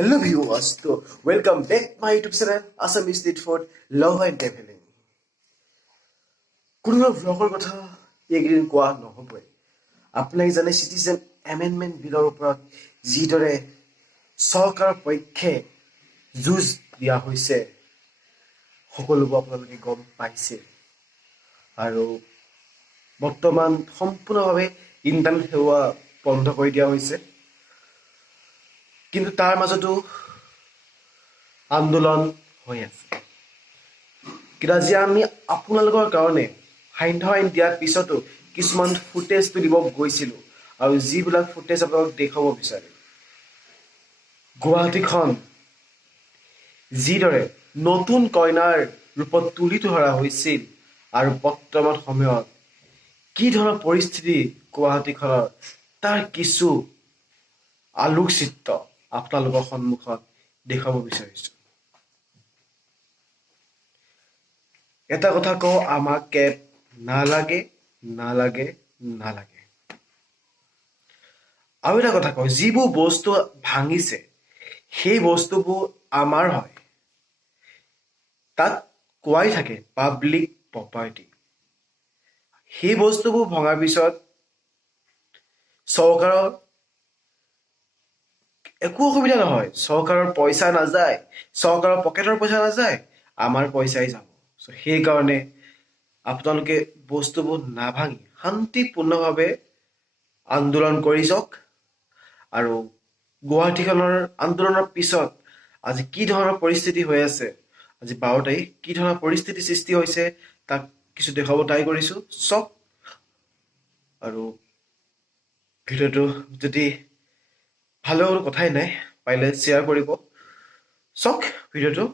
Hello viewers, so welcome back my YouTube channel Assamese Street Food Love and Traveling. কোনো ব্লগৰ কথা এইকেইদিন কোৱা নহবই। আপোনালোকে জানে চিটিজেন এমেণ্ডমেণ্ট বিলৰ ওপৰত যিদৰে চৰকাৰৰ পক্ষে যুঁজ দিয়া হৈছে সকলোবোৰ আপোনালোকে গম পাইছে আৰু বৰ্তমান সম্পূৰ্ণভাৱে ইণ্টাৰনেট সেৱা বন্ধ কৰি দিয়া হৈছে। কিন্তু তাৰ মাজতো আন্দোলন হৈ আছে। কিন্তু আজি আমি আপোনালোকৰ কাৰণে সান্ধ্য আইন দিয়াৰ পিছতো কিছুমান ফুটেজ তুলিব গৈছিলোঁ আৰু যিবিলাক ফুটেজ আপোনালোকক দেখুৱাব বিচাৰিম। গুৱাহাটীখন যিদৰে নতুন কইনাৰ ৰূপত তুলি ধৰা হৈছিল আৰু বৰ্তমান সময়ত কি ধৰণৰ পৰিস্থিতি গুৱাহাটীখনৰ তাৰ কিছু আলোকচিত্ৰ আপোনালোকৰ সন্মুখত দেখুৱাব বিচাৰিছোঁ। এটা কথা কওঁ, আমাক কেব নালাগে নালাগে নালাগে। আৰু এটা কথা কওঁ, যিবোৰ বস্তু ভাঙিছে সেই বস্তুবোৰ আমাৰ হয়। তাত কোৱাই থাকে পাব্লিক প্ৰপাৰ্টি। সেই বস্তুবোৰ ভঙাৰ পিছত চৰকাৰৰ একো অসুবিধা নহয়, চৰকাৰৰ পইচা নাযায়, চৰকাৰৰ পকেটৰ পইচা নাযায়, আমাৰ পইচাই যাব। সেইকাৰণে আপোনালোকে বস্তুবোৰ নাভাঙি শান্তিপূৰ্ণভাৱে আন্দোলন কৰি যাওক। আৰু গুৱাহাটীখনৰ আন্দোলনৰ পিছত আজি কি ধৰণৰ পৰিস্থিতি হৈ আছে, আজি 12 তাৰিখ, কি ধৰণৰ পৰিস্থিতি সৃষ্টি হৈছে তাক কিছু দেখাব ট্ৰাই কৰিছোঁ। চাওক আৰু ভিডিঅ'টো যদি ভালো কথাই নাই, পাৰিলে শ্বেয়াৰ কৰিব। চাওক ভিডিঅ'টো।